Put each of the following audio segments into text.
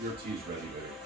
Your tea's ready, baby.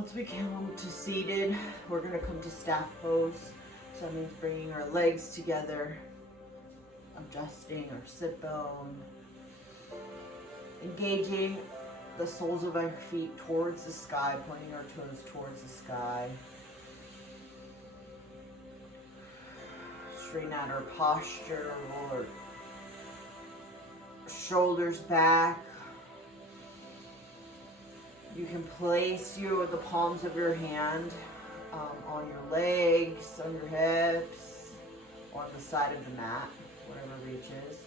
Once we come to seated, we're going to come to staff pose. So that means bringing our legs together, adjusting our sit bone, engaging the soles of our feet towards the sky, pointing our toes towards the sky. Straighten out our posture, roll our shoulders back. You can place the palms of your hand on your legs, on your hips, or on the side of the mat, whatever reaches.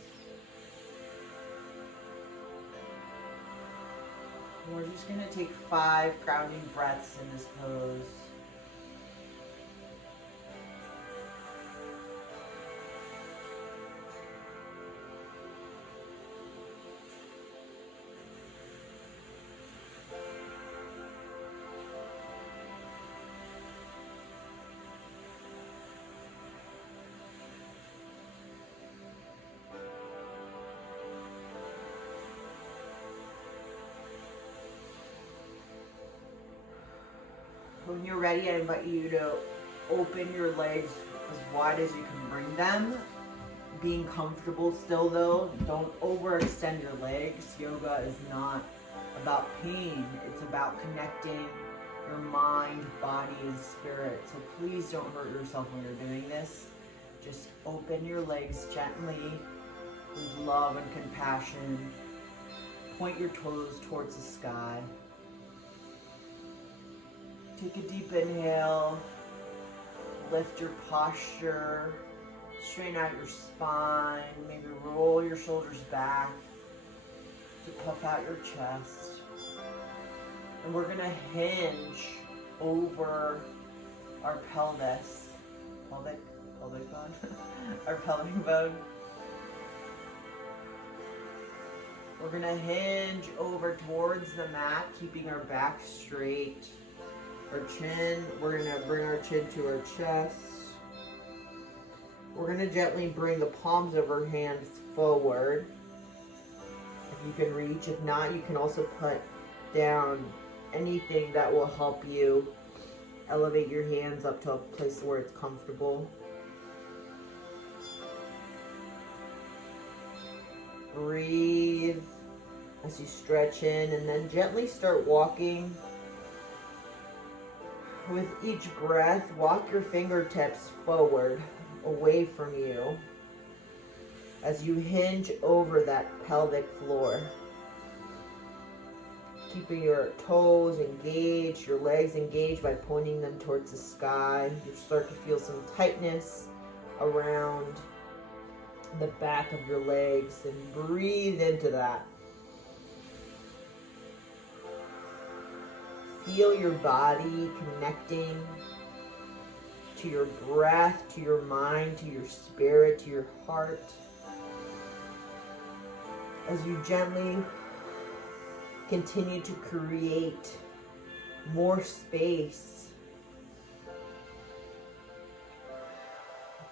We're just going to take 5 grounding breaths in this pose. When you're ready, I invite you to open your legs as wide as you can bring them. Being comfortable still though, don't overextend your legs. Yoga is not about pain, it's about connecting your mind, body, and spirit. So please don't hurt yourself when you're doing this. Just open your legs gently with love and compassion. Point your toes towards the sky. Take a deep inhale, lift your posture, straighten out your spine, maybe roll your shoulders back to puff out your chest. And we're gonna hinge over our pelvis, pelvic bone, our pelvic bone. We're gonna hinge over towards the mat, keeping our back straight. Our chin, we're going to bring our chin to our chest. We're going to gently bring the palms of our hands forward. If you can reach. If not, you can also put down anything that will help you elevate your hands up to a place where it's comfortable. Breathe as you stretch in, and then gently start walking. With each breath, walk your fingertips forward, away from you, as you hinge over that pelvic floor. Keeping your toes engaged, your legs engaged by pointing them towards the sky. You start to feel some tightness around the back of your legs, and breathe into that. Feel your body connecting to your breath, to your mind, to your spirit, to your heart. As you gently continue to create more space.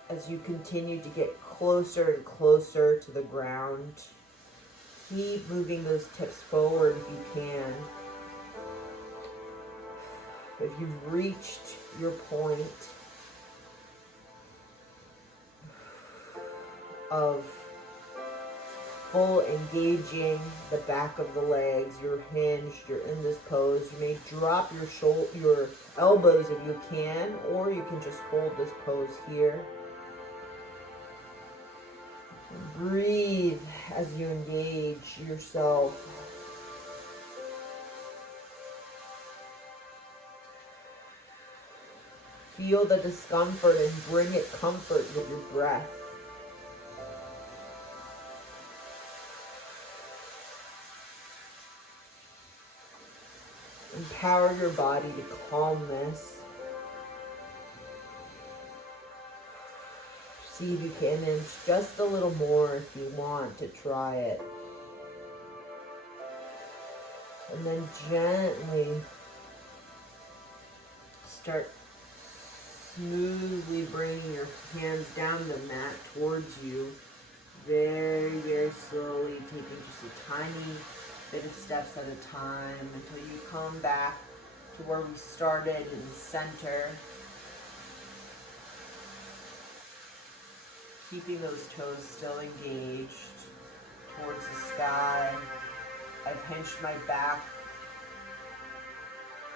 As you continue to get closer and closer to the ground. Keep moving those tips forward if you can. If you've reached your point of full engaging the back of the legs, you're hinged, you're in this pose, you may drop your elbows if you can, or you can just hold this pose here. Breathe as you engage yourself. Feel the discomfort and bring it comfort with your breath. Empower your body to calm this. See if you can inch just a little more if you want to try it. And then gently start smoothly bringing your hands down the mat towards you. Very, very slowly, taking just a tiny bit of steps at a time until you come back to where we started in the center. Keeping those toes still engaged towards the sky. I've hinged my back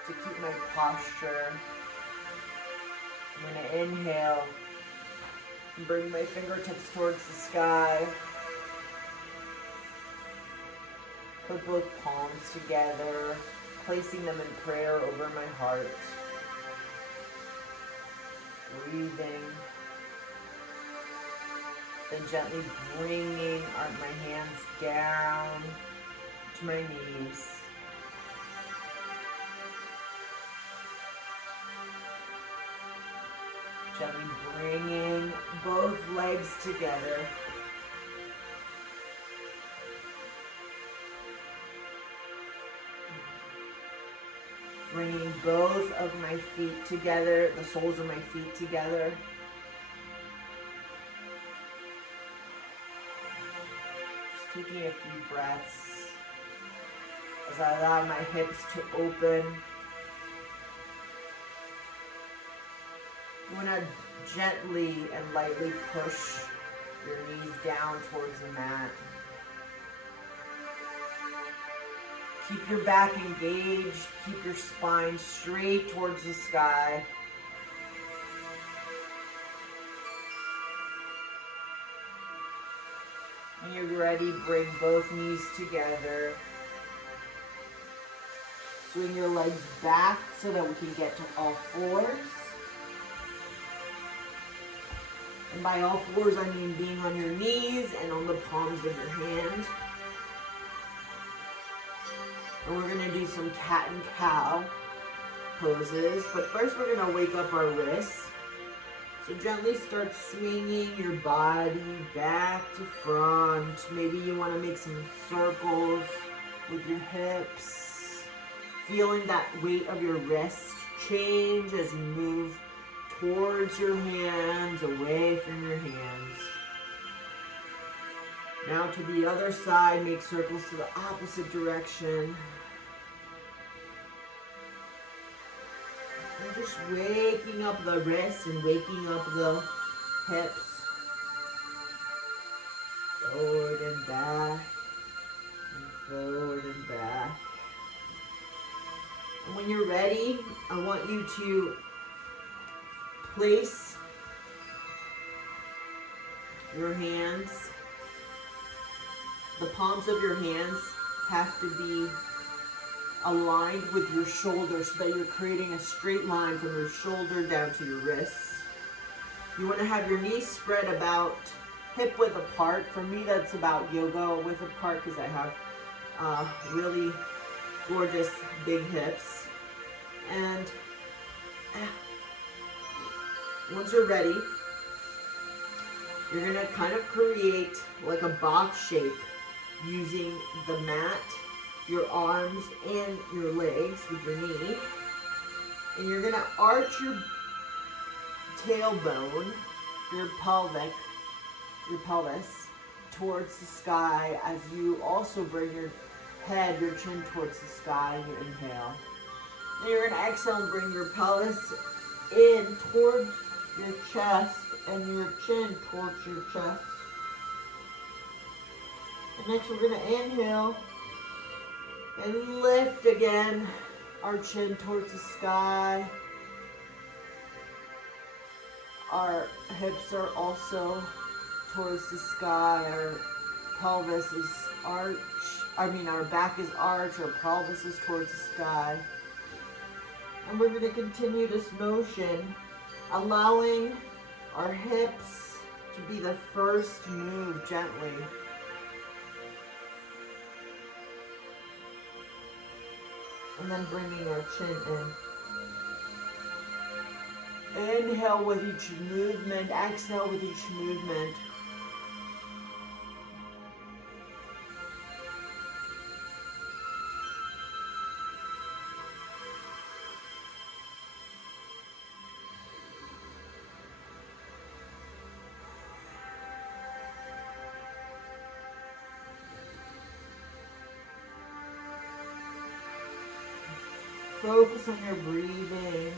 to keep my posture. I'm going to inhale and bring my fingertips towards the sky. Put both palms together, placing them in prayer over my heart. Breathing. Then gently bringing my hands down to my knees. Gently bringing both legs together. Bringing both of my feet together, the soles of my feet together. Just taking a few breaths as I allow my hips to open. You want to gently and lightly push your knees down towards the mat. Keep your back engaged, keep your spine straight towards the sky. When you're ready, bring both knees together. Swing your legs back so that we can get to all fours. And by all fours, I mean being on your knees and on the palms of your hands. And we're going to do some cat and cow poses. But first, we're going to wake up our wrists. So gently start swinging your body back to front. Maybe you want to make some circles with your hips. Feeling that weight of your wrists change as you move towards your hands, away from your hands. Now to the other side, make circles to the opposite direction. And just waking up the wrists and waking up the hips. Forward and back, and forward and back. And when you're ready, I want you to place your hands, the palms of your hands have to be aligned with your shoulders so that you're creating a straight line from your shoulder down to your wrists. You want to have your knees spread about hip width apart. For me, that's about yoga width apart because I have really gorgeous big hips. And once you're ready, you're going to kind of create like a box shape using the mat, your arms, and your legs with your knee. And you're going to arch your tailbone, your pelvis towards the sky as you also bring your head, your chin towards the sky and you inhale. And you're going to exhale and bring your pelvis in towards your chest and your chin towards your chest. And next we're going to inhale and lift again our chin towards the sky. Our hips are also towards the sky. Our pelvis is arched. Our back is arched. Our pelvis is towards the sky. And we're going to continue this motion, allowing our hips to be the first to move gently. And then bringing our chin in. Inhale with each movement, exhale with each movement. focus on your breathing.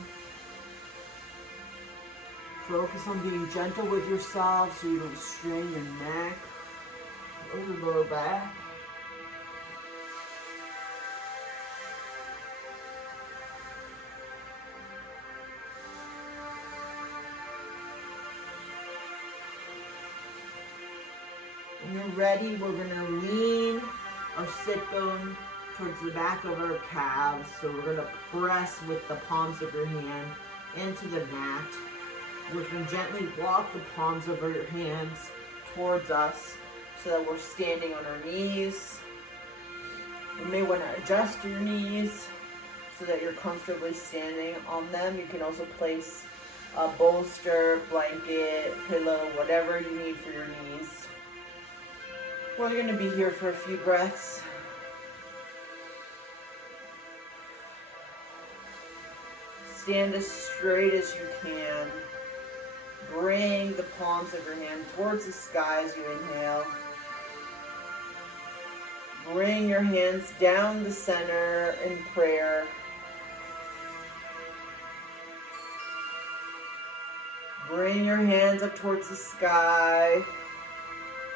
Focus on being gentle with yourself so you don't strain your neck or your lower back. When you're ready, we're going to lean our sit bone towards the back of our calves. So we're going to press with the palms of your hand into the mat. We're going to gently walk the palms of your hands towards us so that we're standing on our knees. You may want to adjust your knees so that you're comfortably standing on them. You can also place a bolster, blanket, pillow, whatever you need for your knees. We're going to be here for a few breaths. Stand as straight as you can. Bring the palms of your hand towards the sky as you inhale. Bring your hands down the center in prayer. Bring your hands up towards the sky.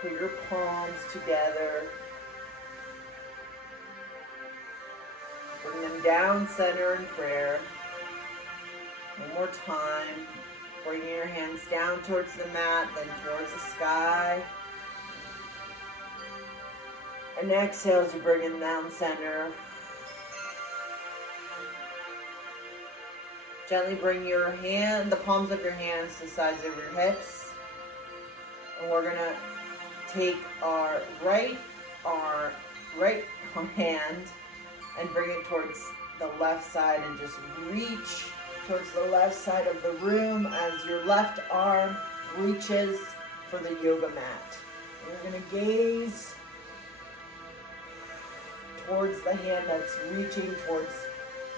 Put your palms together. Bring them down center in prayer. One more time. Bringing your hands down towards the mat, then towards the sky. And exhale as you bring them down center. Gently bring the palms of your hands to the sides of your hips. And we're going to take our right hand and bring it towards the left side and just reach towards the left side of the room as your left arm reaches for the yoga mat. You're going to gaze towards the hand that's reaching towards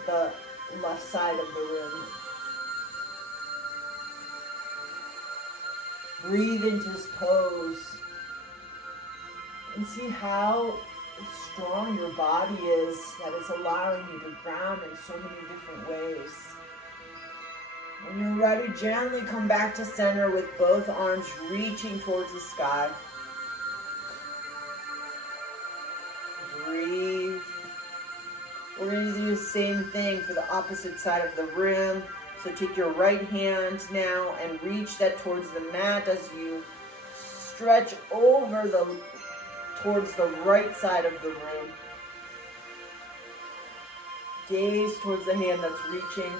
the left side of the room. Breathe into this pose and see how strong your body is, that it's allowing you to ground in so many different ways. When you're ready, gently come back to center with both arms reaching towards the sky. Breathe. We're going to do the same thing for the opposite side of the room. So take your right hand now and reach that towards the mat as you stretch over towards the right side of the room. Gaze towards the hand that's reaching.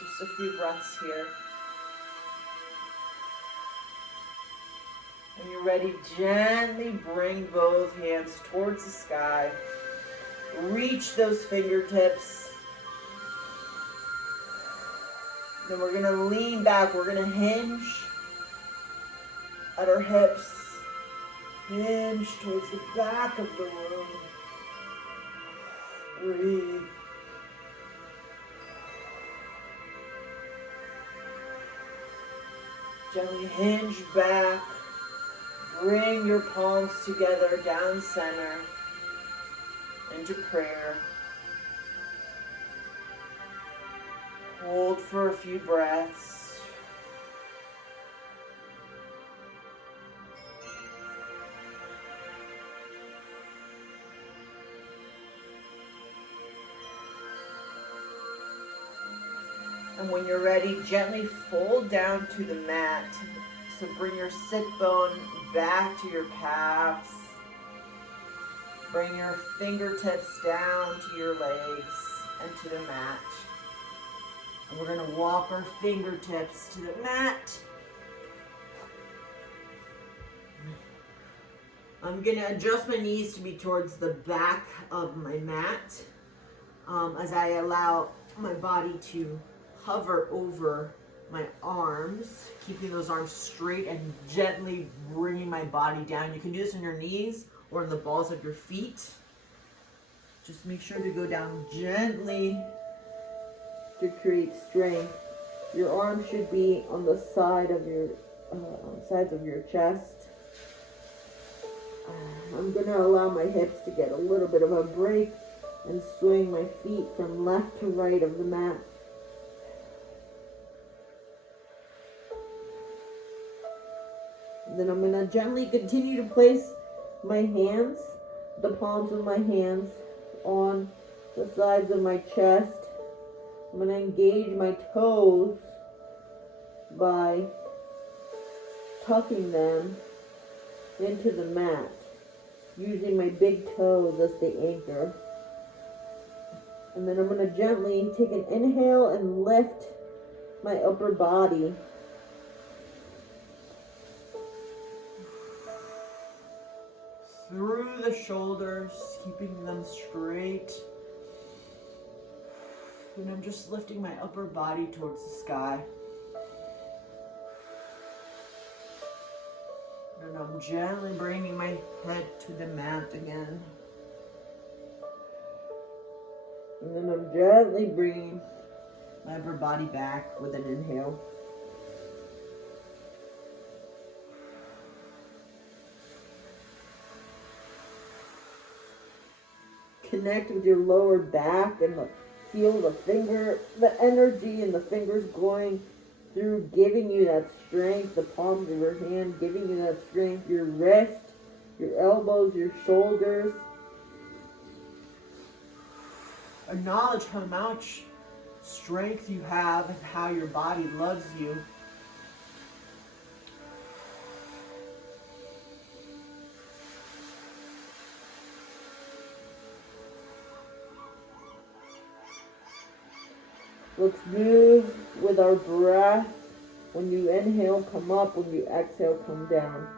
Just a few breaths here. When you're ready, gently bring both hands towards the sky. Reach those fingertips. Then we're going to lean back. We're going to hinge at our hips. Hinge towards the back of the room. Breathe. Gently hinge back. Bring your palms together down center into prayer. Hold for a few breaths. And when you're ready, gently fold down to the mat. So bring your sit bone back to your calves. Bring your fingertips down to your legs and to the mat. And we're going to walk our fingertips to the mat. I'm going to adjust my knees to be towards the back of my mat as I allow my body to hover over my arms, keeping those arms straight and gently bringing my body down. You can do this on your knees or on the balls of your feet. Just make sure to go down gently to create strength. Your arms should be on the side of your sides of your chest. I'm going to allow my hips to get a little bit of a break and swing my feet from left to right of the mat. And then I'm going to gently continue to place my hands, the palms of my hands, on the sides of my chest. I'm going to engage my toes by tucking them into the mat, using my big toes as the anchor. And then I'm going to gently take an inhale and lift my upper body. Through the shoulders, keeping them straight. And I'm just lifting my upper body towards the sky. And I'm gently bringing my head to the mat again. And then I'm gently bringing My upper body back with an inhale. connect with your lower back and feel the energy in the fingers going through, giving you that strength, the palms of your hand, giving you that strength, your wrist, your elbows, your shoulders. Acknowledge how much strength you have and how your body loves you. Let's move with our breath. When you inhale, come up. When you exhale, come down.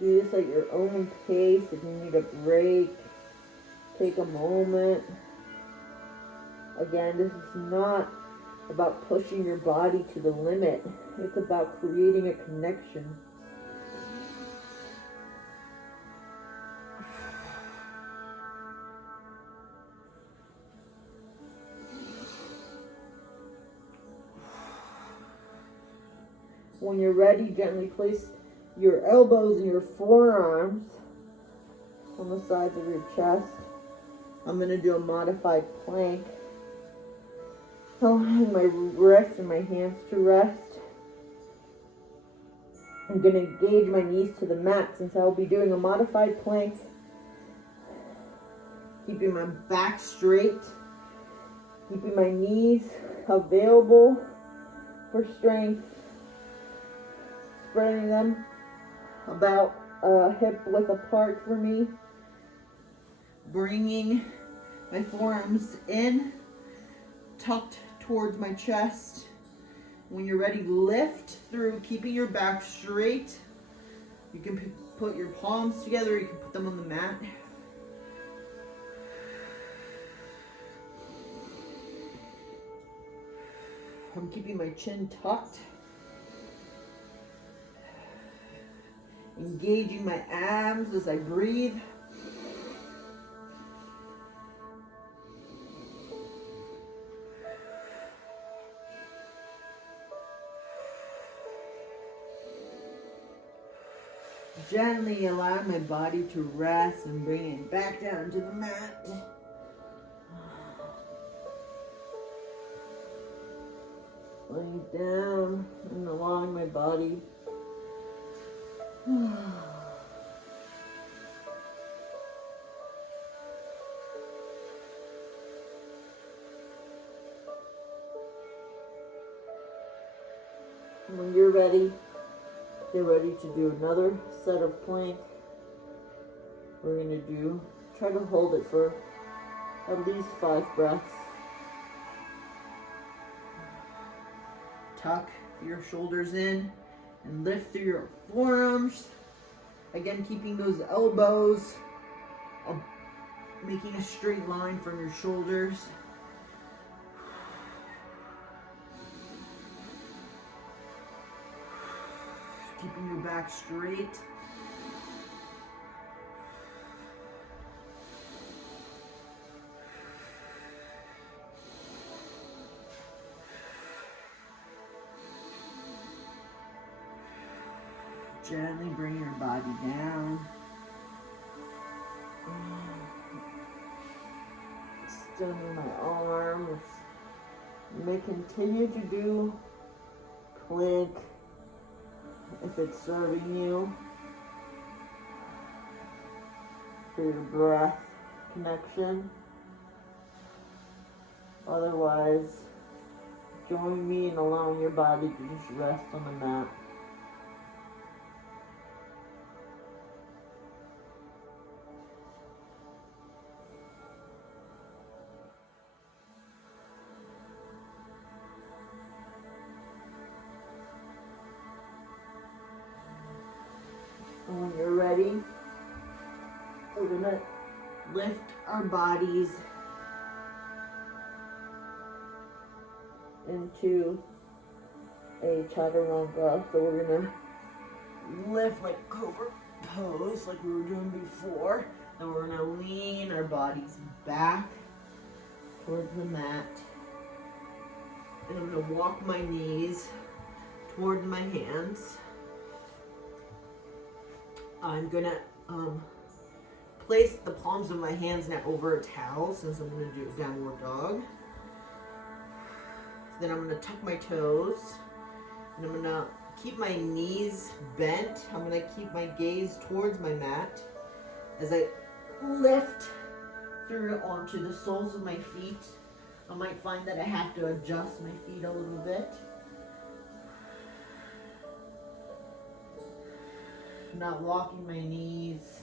Do this at your own pace. If you need a break, take a moment. Again, this is not about pushing your body to the limit. It's about creating a connection. When you're ready, gently place your elbows and your forearms on the sides of your chest. I'm going to do a modified plank, allowing my wrists and my hands to rest. I'm going to engage my knees to the mat since I will be doing a modified plank, keeping my back straight, keeping my knees available for strength, spreading them about a hip width apart for me, bringing my forearms in, tucked towards my chest. When you're ready, lift through, keeping your back straight. You can put your palms together, you can put them on the mat. I'm keeping my chin tucked. Engaging my abs as I breathe. Gently allow my body to rest and bring it back down to the mat. Laying down and allowing my body when you're ready, get ready to do another set of plank. We're going to try to hold it for at least 5 breaths. Tuck your shoulders in and lift through your forearms. Again, keeping those elbows, making a straight line from your shoulders. Keeping your back straight. Gently bring your body down. Extending my arms. You may continue to do plank if it's serving you for your breath connection. Otherwise, join me in allowing your body to just rest on the mat. And when you're ready, we're gonna lift our bodies into a chaturanga. So we're gonna lift like cobra pose, like we were doing before. Then we're gonna lean our bodies back towards the mat. And I'm gonna walk my knees towards my hands. I'm gonna place the palms of my hands now over a towel, since I'm gonna do a downward dog. Then I'm gonna tuck my toes, and I'm gonna keep my knees bent. I'm gonna keep my gaze towards my mat as I lift through onto the soles of my feet. I might find that I have to adjust my feet a little bit. Not locking my knees.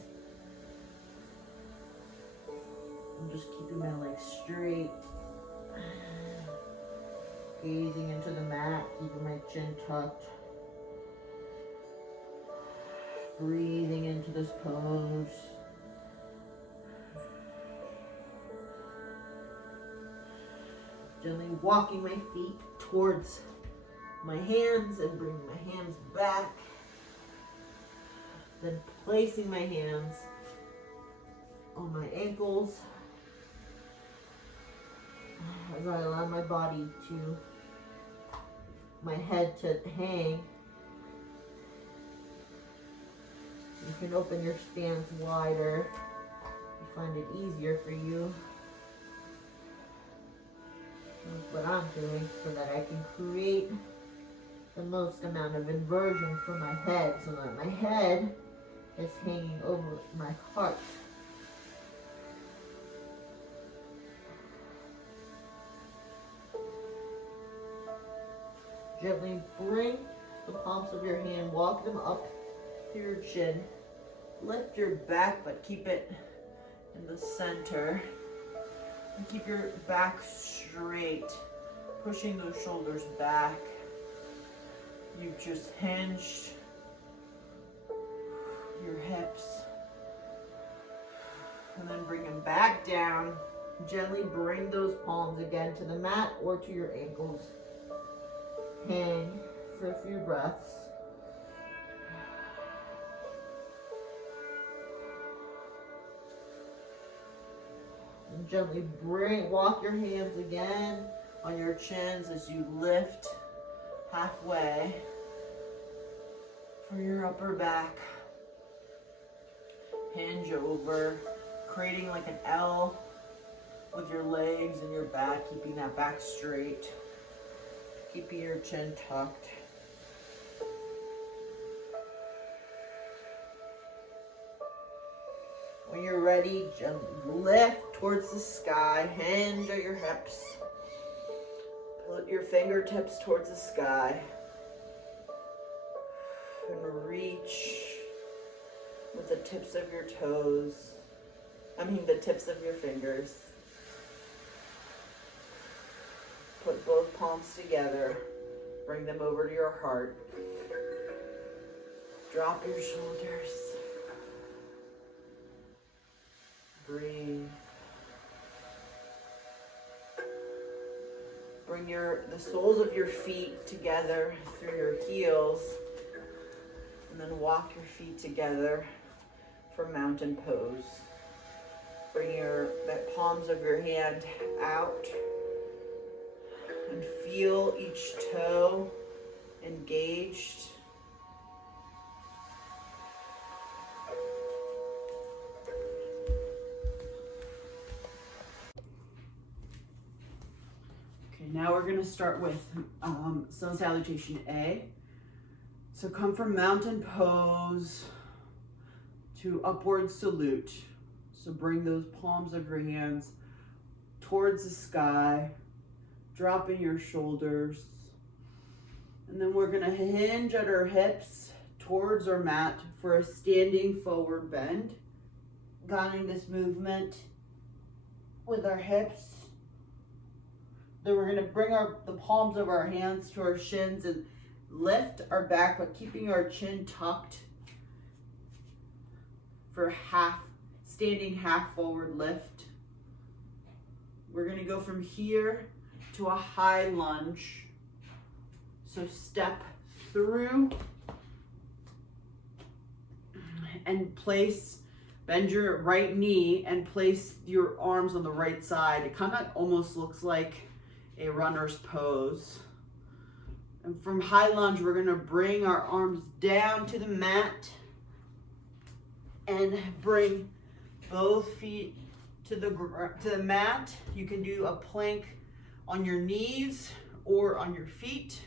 I'm just keeping my legs straight. Gazing into the mat, keeping my chin tucked. Breathing into this pose. Gently walking my feet towards my hands and bringing my hands back. Then placing my hands on my ankles as I allow my body to, my head to hang. You can open your stance wider if you find it easier for you. That's what I'm doing so that I can create the most amount of inversion for my head, so that my head is hanging over my heart. Gently bring the palms of your hand, walk them up to your chin. Lift your back, but keep it in the center. And keep your back straight, pushing those shoulders back. You've just hinged your hips. And then bring them back down. Gently bring those palms again to the mat or to your ankles. Hang for a few breaths. And gently walk your hands again on your chins as you lift halfway for your upper back. Hinge over, creating like an L with your legs and your back, keeping that back straight. Keeping your chin tucked. When you're ready, gently lift towards the sky. Hinge at your hips. Put your fingertips towards the sky. And reach with the tips of your toes. The tips of your fingers. Put both palms together. Bring them over to your heart. Drop your shoulders. Breathe. Bring the soles of your feet together through your heels, and then walk your feet together for mountain pose. Bring the palms of your hand out and feel each toe engaged. Okay, now we're going to start with sun salutation A. So come from mountain pose to upward salute. So bring those palms of your hands towards the sky, dropping your shoulders. And then we're gonna hinge at our hips towards our mat for a standing forward bend. Guiding this movement with our hips. Then we're gonna bring the palms of our hands to our shins and lift our back, but keeping our chin tucked for standing half forward lift. We're gonna go from here to a high lunge. So step through and bend your right knee and place your arms on the right side. It kind of almost looks like a runner's pose. And from high lunge, we're gonna bring our arms down to the mat and bring both feet to the mat. You can do a plank on your knees or on your feet.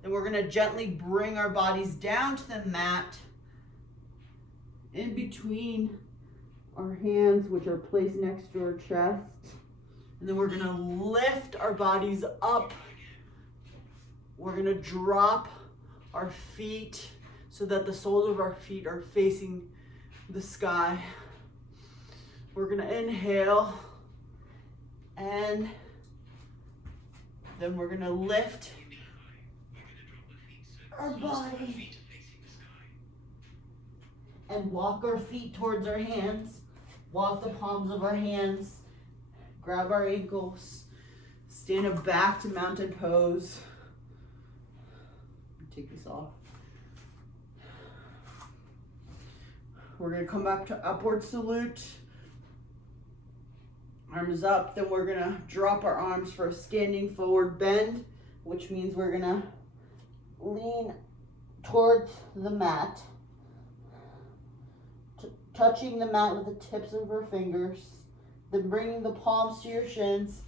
Then we're gonna gently bring our bodies down to the mat in between our hands, which are placed next to our chest. And then we're gonna lift our bodies up. We're gonna drop our feet so that the soles of our feet are facing the sky. We're gonna inhale, and then we're gonna lift our body and walk our feet towards our hands. Walk the palms of our hands. Grab our ankles. Stand up back to mountain pose. Take this off. We're gonna come back to upward salute. Arms up, then we're gonna drop our arms for a standing forward bend, which means we're gonna lean towards the mat, touching the mat with the tips of our fingers, then bringing the palms to your shins,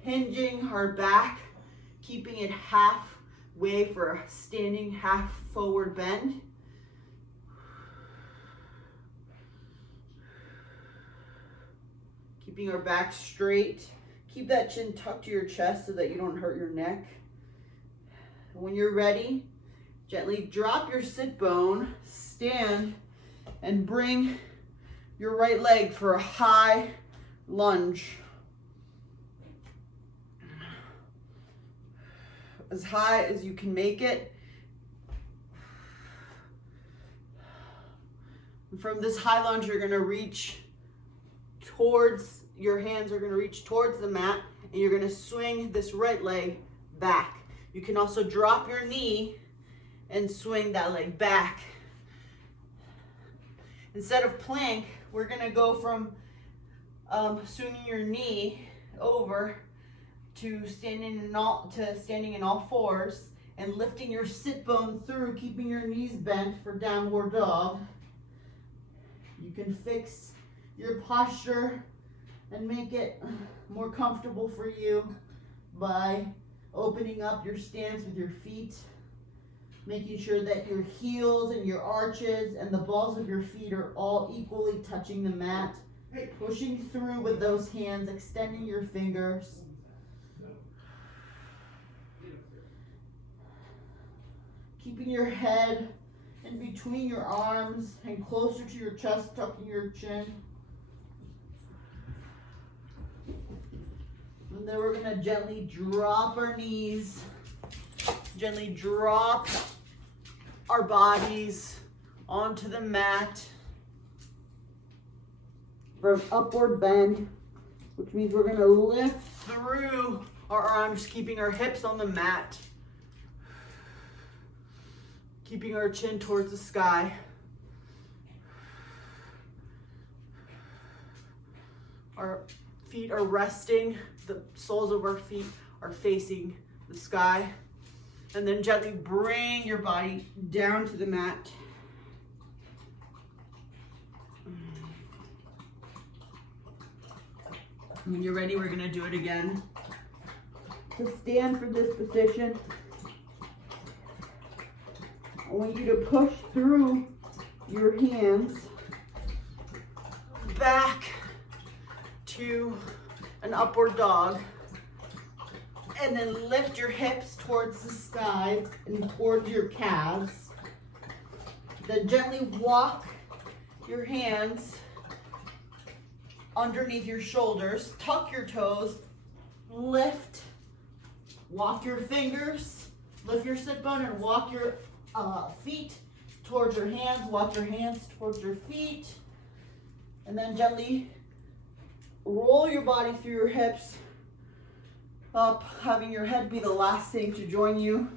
hinging our back, keeping it halfway for a standing half forward bend. Keeping our back straight. Keep that chin tucked to your chest so that you don't hurt your neck. When you're ready, gently drop your sit bone, stand, and bring your right leg for a high lunge. As high as you can make it. And from this high lunge, you're gonna reach towards, your hands are gonna reach towards the mat, and you're gonna swing this right leg back. You can also drop your knee and swing that leg back. Instead of plank, we're gonna go from swinging your knee over to standing in all fours and lifting your sit bone through, keeping your knees bent for downward dog. You can fix your posture and make it more comfortable for you by opening up your stance with your feet, making sure that your heels and your arches and the balls of your feet are all equally touching the mat, pushing through with those hands, extending your fingers. Keeping your head in between your arms and closer to your chest, tucking your chin. And then we're gonna gently drop our knees, gently drop our bodies onto the mat for an upward bend, which means we're gonna lift through our arms, keeping our hips on the mat, keeping our chin towards the sky. Our feet are resting, the soles of our feet are facing the sky. And then gently bring your body down to the mat. When you're ready, we're gonna do it again. To stand for this position, I want you to push through your hands back to an upward dog, and then lift your hips towards the sky and towards your calves. Then gently walk your hands underneath your shoulders, tuck your toes, lift, walk your fingers, lift your sit bone and walk your feet towards your hands, walk your hands towards your feet, and then gently roll your body through your hips up, having your head be the last thing to join you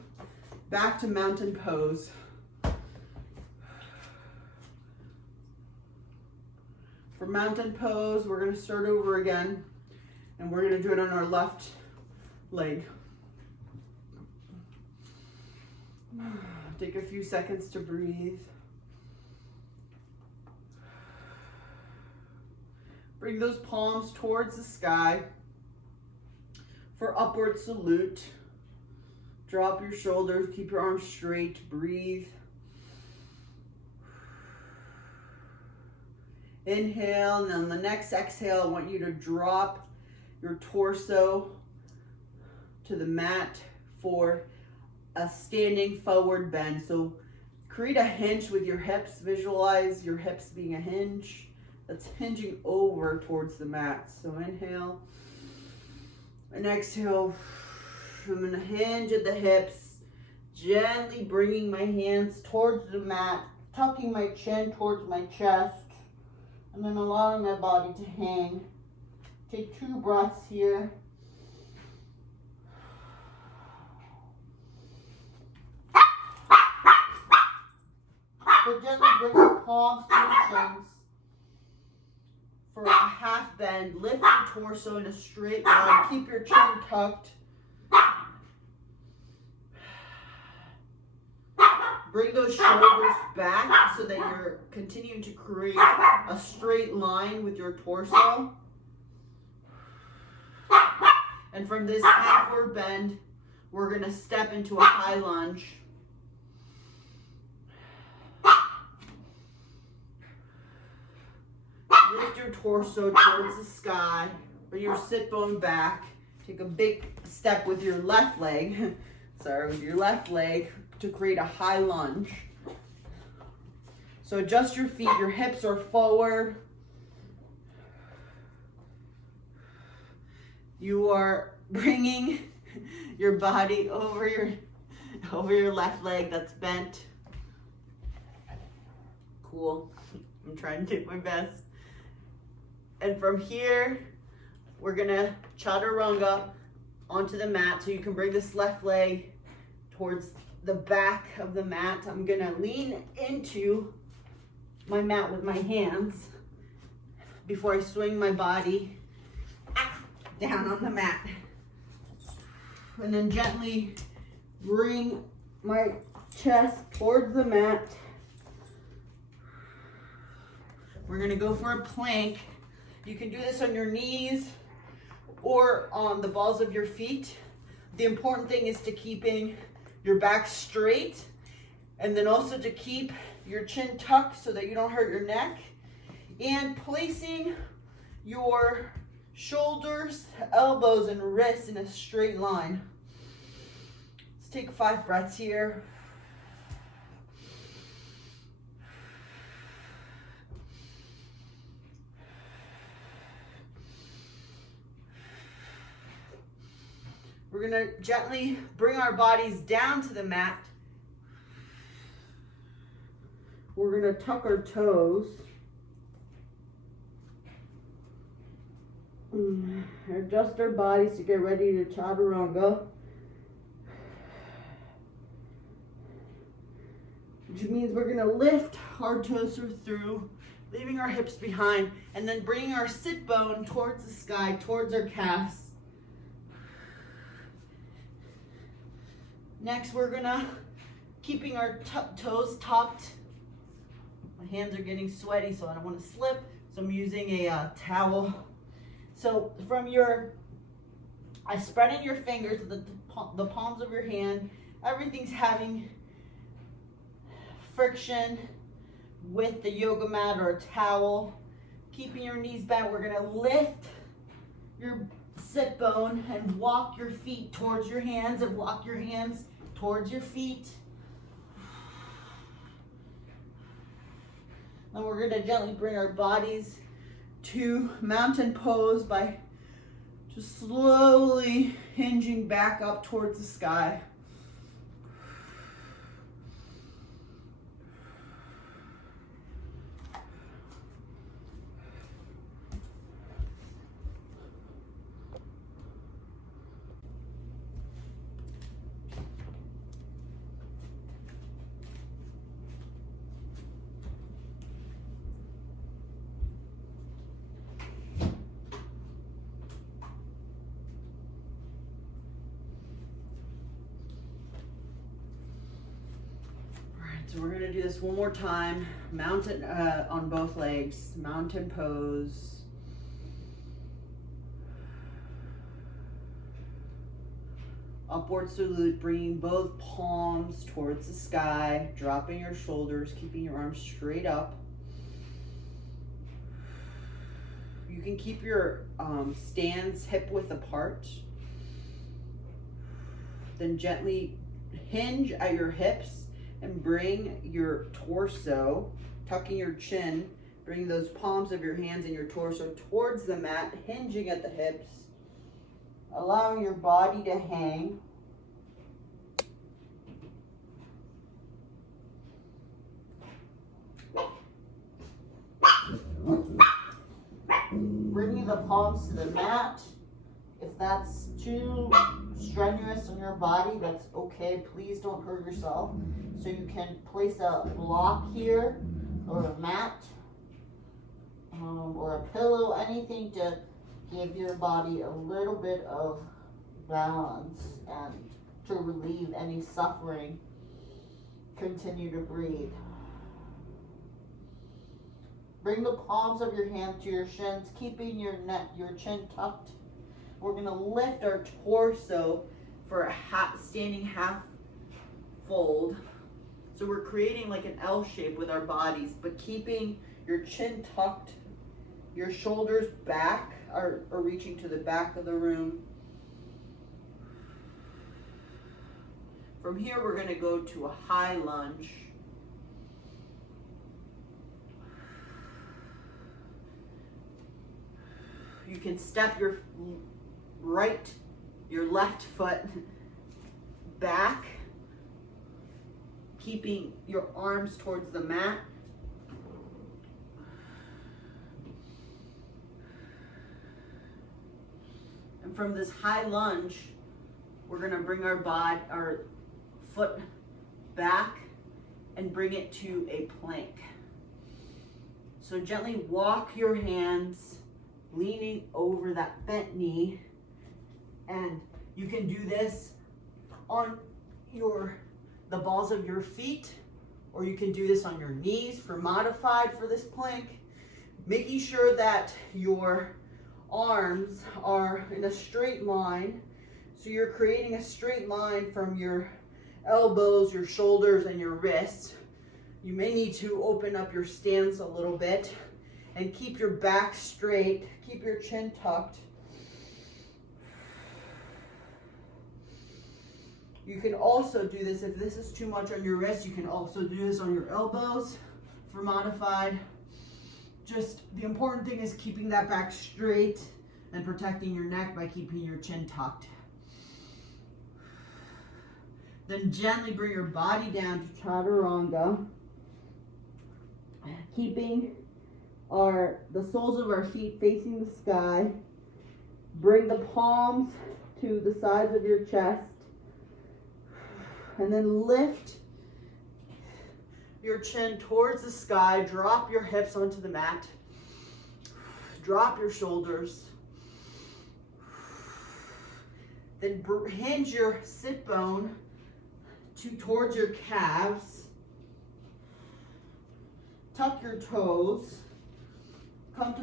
back to mountain pose. For mountain pose, we're gonna start over again, and we're gonna do it on our left leg. Take a few seconds to breathe. Bring those palms towards the sky for upward salute. Drop your shoulders, keep your arms straight, breathe. Inhale, and on the next exhale, I want you to drop your torso to the mat for a standing forward bend. So create a hinge with your hips. Visualize your hips being a hinge that's hinging over towards the mat. So inhale and exhale. I'm gonna hinge at the hips, gently bringing my hands towards the mat, tucking my chin towards my chest, and then allowing my body to hang. Take 2 breaths here. So gently bring your palms to your shins for a half bend. Lift your torso in a straight line. Keep your chin tucked. Bring those shoulders back so that you're continuing to create a straight line with your torso. And from this halfward bend, we're gonna step into a high lunge. Lift your torso towards the sky. Bring your sit bone back. Take a big step with your left leg. With your left leg to create a high lunge. So adjust your feet. Your hips are forward. You are bringing your body over your left leg that's bent. Cool. I'm trying to do my best. And from here, we're gonna chaturanga onto the mat. So you can bring this left leg towards the back of the mat. I'm gonna lean into my mat with my hands before I swing my body down on the mat. And then gently bring my chest towards the mat. We're gonna go for a plank. You can do this on your knees or on the balls of your feet. The important thing is to keeping your back straight, and then also to keep your chin tucked so that you don't hurt your neck, and placing your shoulders, elbows, and wrists in a straight line. Let's take 5 breaths here. We're gonna gently bring our bodies down to the mat. We're gonna tuck our toes. Adjust our bodies to get ready to chaturanga. Which means we're gonna lift our torso through, leaving our hips behind, and then bringing our sit bone towards the sky, towards our calves. Next, we're gonna, keeping our toes tucked. My hands are getting sweaty, so I don't wanna slip, so I'm using a towel. So from spreading your fingers, the palms of your hand, everything's having friction with the yoga mat or a towel. Keeping your knees bent, we're gonna lift your sit bone and walk your feet towards your hands and walk your hands towards your feet. Then we're gonna gently bring our bodies to mountain pose by just slowly hinging back up towards the sky. So we're gonna do this one more time. Mountain on both legs, mountain pose. Upward salute, bringing both palms towards the sky, dropping your shoulders, keeping your arms straight up. You can keep your stands hip width apart. Then gently hinge at your hips and bring your torso, tucking your chin, bring those palms of your hands and your torso towards the mat, hinging at the hips, allowing your body to hang. Bringing the palms to the mat. If that's too strenuous on your body, that's okay. Please don't hurt yourself. So you can place a block here, or a mat, or a pillow, anything to give your body a little bit of balance and to relieve any suffering. Continue to breathe. Bring the palms of your hands to your shins, keeping your chin tucked. We're gonna lift our torso for a standing half fold. So we're creating like an L shape with our bodies, but keeping your chin tucked, your shoulders back or reaching to the back of the room. From here, we're gonna go to a high lunge. You can step your left foot back, keeping your arms towards the mat. And from this high lunge, we're gonna bring our foot back and bring it to a plank. So gently walk your hands, leaning over that bent knee, and you can do this on the balls of your feet, or you can do this on your knees for modified for this plank, making sure that your arms are in a straight line. So you're creating a straight line from your elbows, your shoulders, and your wrists. You may need to open up your stance a little bit and keep your back straight, keep your chin tucked. You can also do this, if this is too much on your wrist, you can also do this on your elbows for modified. Just the important thing is keeping that back straight and protecting your neck by keeping your chin tucked. Then gently bring your body down to chaturanga, keeping the soles of our feet facing the sky. Bring the palms to the sides of your chest, and then lift your chin towards the sky. Drop your hips onto the mat. Drop your shoulders. Then hinge your sit bone towards your calves. Tuck your toes. Come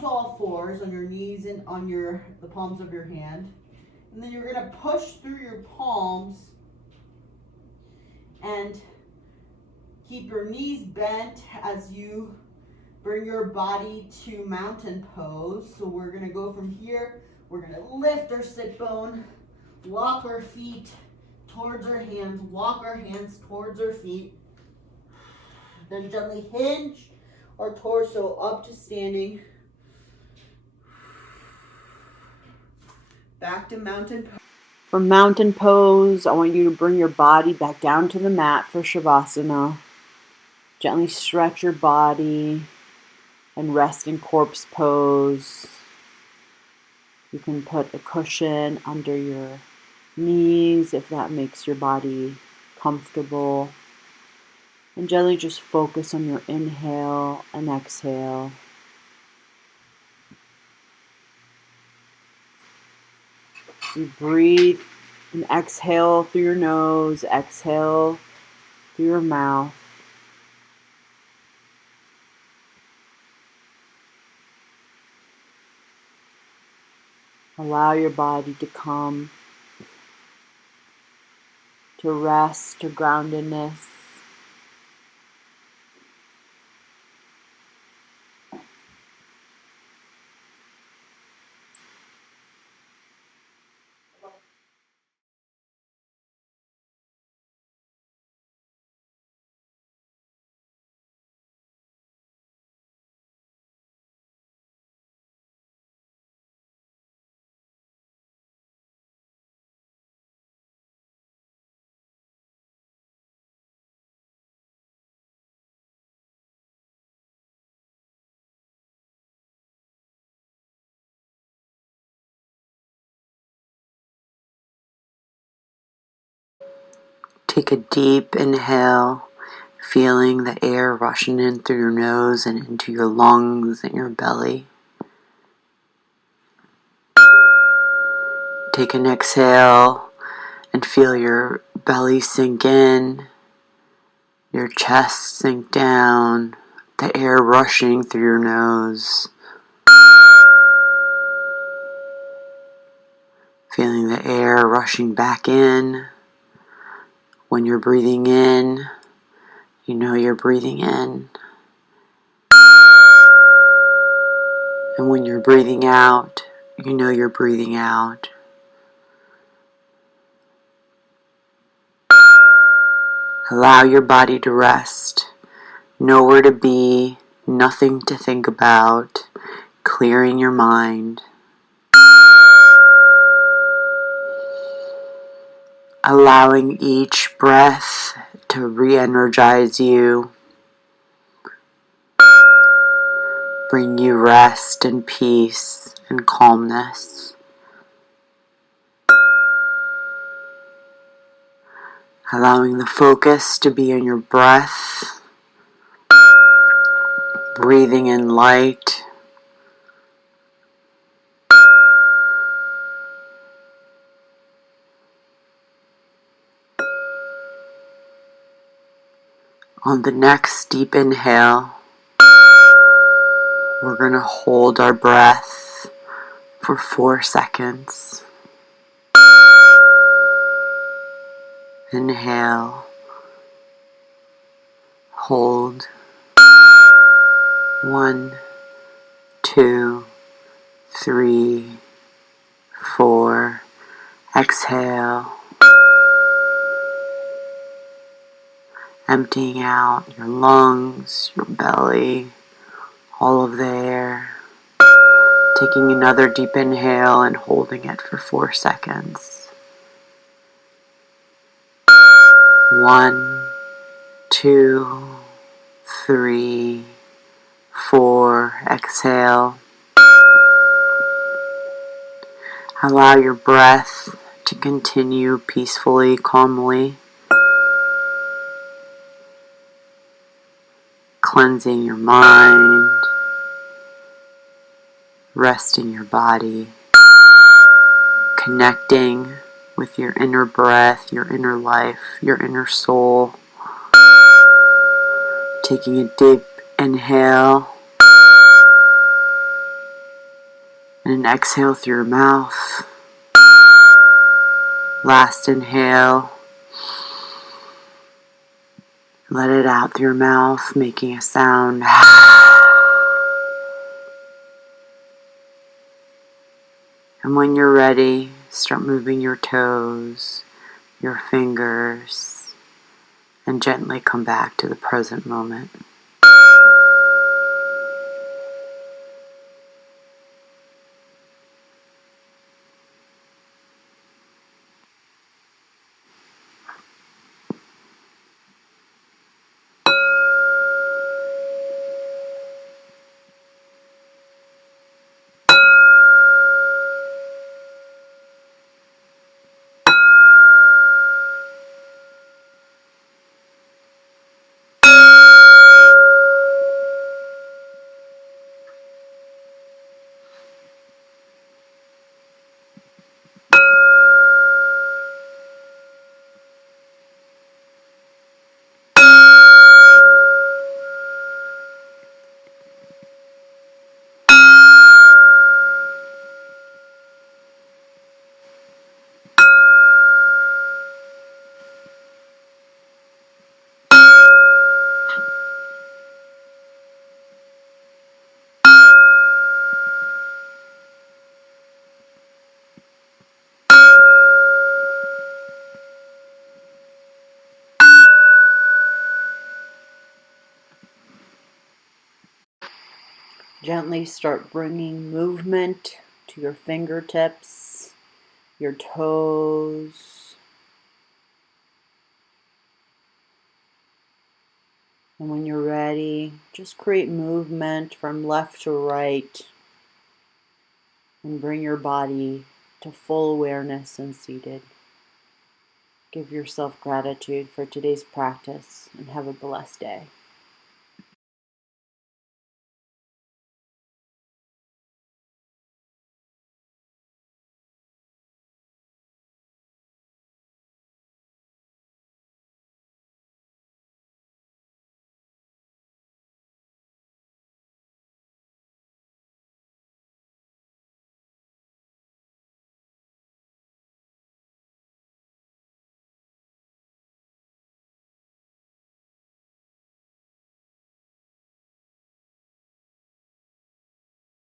to all fours on your knees and on the palms of your hand. And then you're going to push through your palms and keep your knees bent as you bring your body to mountain pose. So we're going to go from here. We're going to lift our sit bone, walk our feet towards our hands, walk our hands towards our feet. Then gently hinge our torso up to standing. Back to mountain pose. From mountain pose, I want you to bring your body back down to the mat for Shavasana. Gently stretch your body and rest in corpse pose. You can put a cushion under your knees if that makes your body comfortable. And gently just focus on your inhale and exhale. You breathe and exhale through your nose, exhale through your mouth. Allow your body to come to rest, to groundedness. Take a deep inhale, feeling the air rushing in through your nose and into your lungs and your belly. Take an exhale and feel your belly sink in, your chest sink down, the air rushing through your nose. Feeling the air rushing back in. When you're breathing in, you know you're breathing in. And when you're breathing out, you know you're breathing out. Allow your body to rest. Nowhere to be, nothing to think about. Clearing your mind. Allowing each breath to re-energize you. Bring you rest and peace and calmness. Allowing the focus to be on your breath. Breathing in light. On the next deep inhale, we're going to hold our breath for 4 seconds. Inhale, hold. 1, 2, 3, 4. Exhale. Emptying out your lungs, your belly, all of the air. Taking another deep inhale and holding it for 4 seconds. 1, 2, 3, 4. Exhale. Allow your breath to continue peacefully, calmly, cleansing your mind, resting your body, connecting with your inner breath, your inner life, your inner soul. Taking a deep inhale and an exhale through your mouth. Last inhale. Let it out through your mouth, making a sound. And when you're ready, start moving your toes, your fingers, and gently come back to the present moment. Gently start bringing movement to your fingertips, your toes. And when you're ready, just create movement from left to right and bring your body to full awareness and seated. Give yourself gratitude for today's practice and have a blessed day.